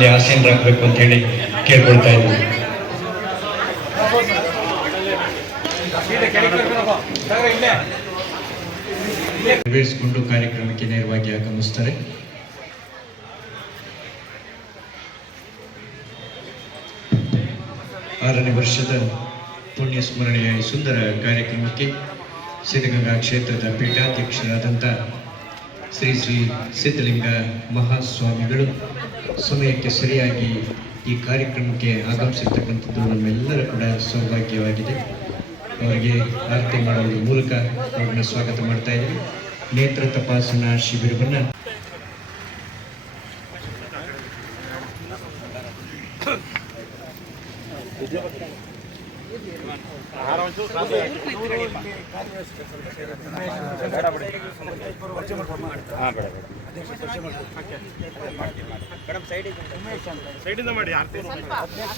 ಸ್ಥಾನದಲ್ಲಿ ಆಸೀನರಾಗಬೇಕು ಅಂತ ಹೇಳಿ ಕೇಳ್ಕೊಳ್ತಾ ಇದ್ದೀನಿ. ನೆರವೇರಿಸಿಕೊಂಡು ಕಾರ್ಯಕ್ರಮಕ್ಕೆ ನೇರವಾಗಿ ಆಗಮಿಸ್ತಾರೆ. ಆರನೇ ವರ್ಷದ ಪುಣ್ಯ ಸ್ಮರಣೆಯ ಈ ಸುಂದರ ಕಾರ್ಯಕ್ರಮಕ್ಕೆ ಸಿದ್ಧಗಂಗಾ ಕ್ಷೇತ್ರದ ಪೀಠಾಧ್ಯಕ್ಷರಾದಂಥ ಶ್ರೀ ಶ್ರೀ ಸಿದ್ಧಲಿಂಗ ಮಹಾಸ್ವಾಮಿಗಳು ಸಮಯಕ್ಕೆ ಸರಿಯಾಗಿ ಈ ಕಾರ್ಯಕ್ರಮಕ್ಕೆ ಆಗಮಿಸಿರ್ತಕ್ಕಂಥದ್ದು ನಮ್ಮೆಲ್ಲರ ಕೂಡ ಸೌಭಾಗ್ಯವಾಗಿದೆ. ಅವರಿಗೆ ಆರತಿ ಮಾಡೋದ್ರ ಮೂಲಕ ಅವ್ರನ್ನ ಸ್ವಾಗತ ಮಾಡ್ತಾ ಇದ್ದೀವಿ. ನೇತ್ರ ತಪಾಸಣಾ ಶಿಬಿರವನ್ನು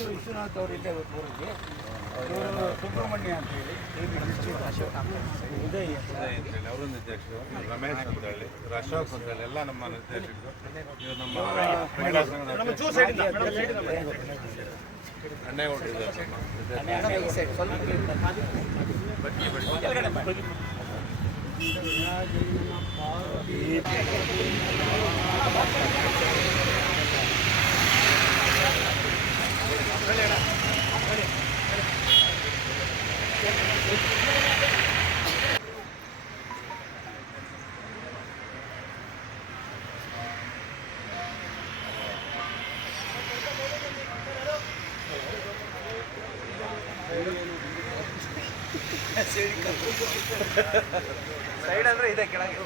ವಿಶ್ವನಾಥ್ ಅವರಿಂದ ಸುಬ್ರಹ್ಮಣ್ಯ ಅಂತ ಹೇಳಿ ಉದಯ್ ಅವರೊಂದು ನಿರ್ದೇಶಕರು, ರಮೇಶ್ ಅಂತ ಹೇಳಿ, ಅಶೋಕ್ ಅಂತ ಹೇಳಿ ಎಲ್ಲ ನಮ್ಮ ನಿರ್ದೇಶಕರು. ಇವರು ನಮ್ಮ ಸೈಡ್ ಅಂದ್ರೆ ಇದೆ ಕೆಳಗೆ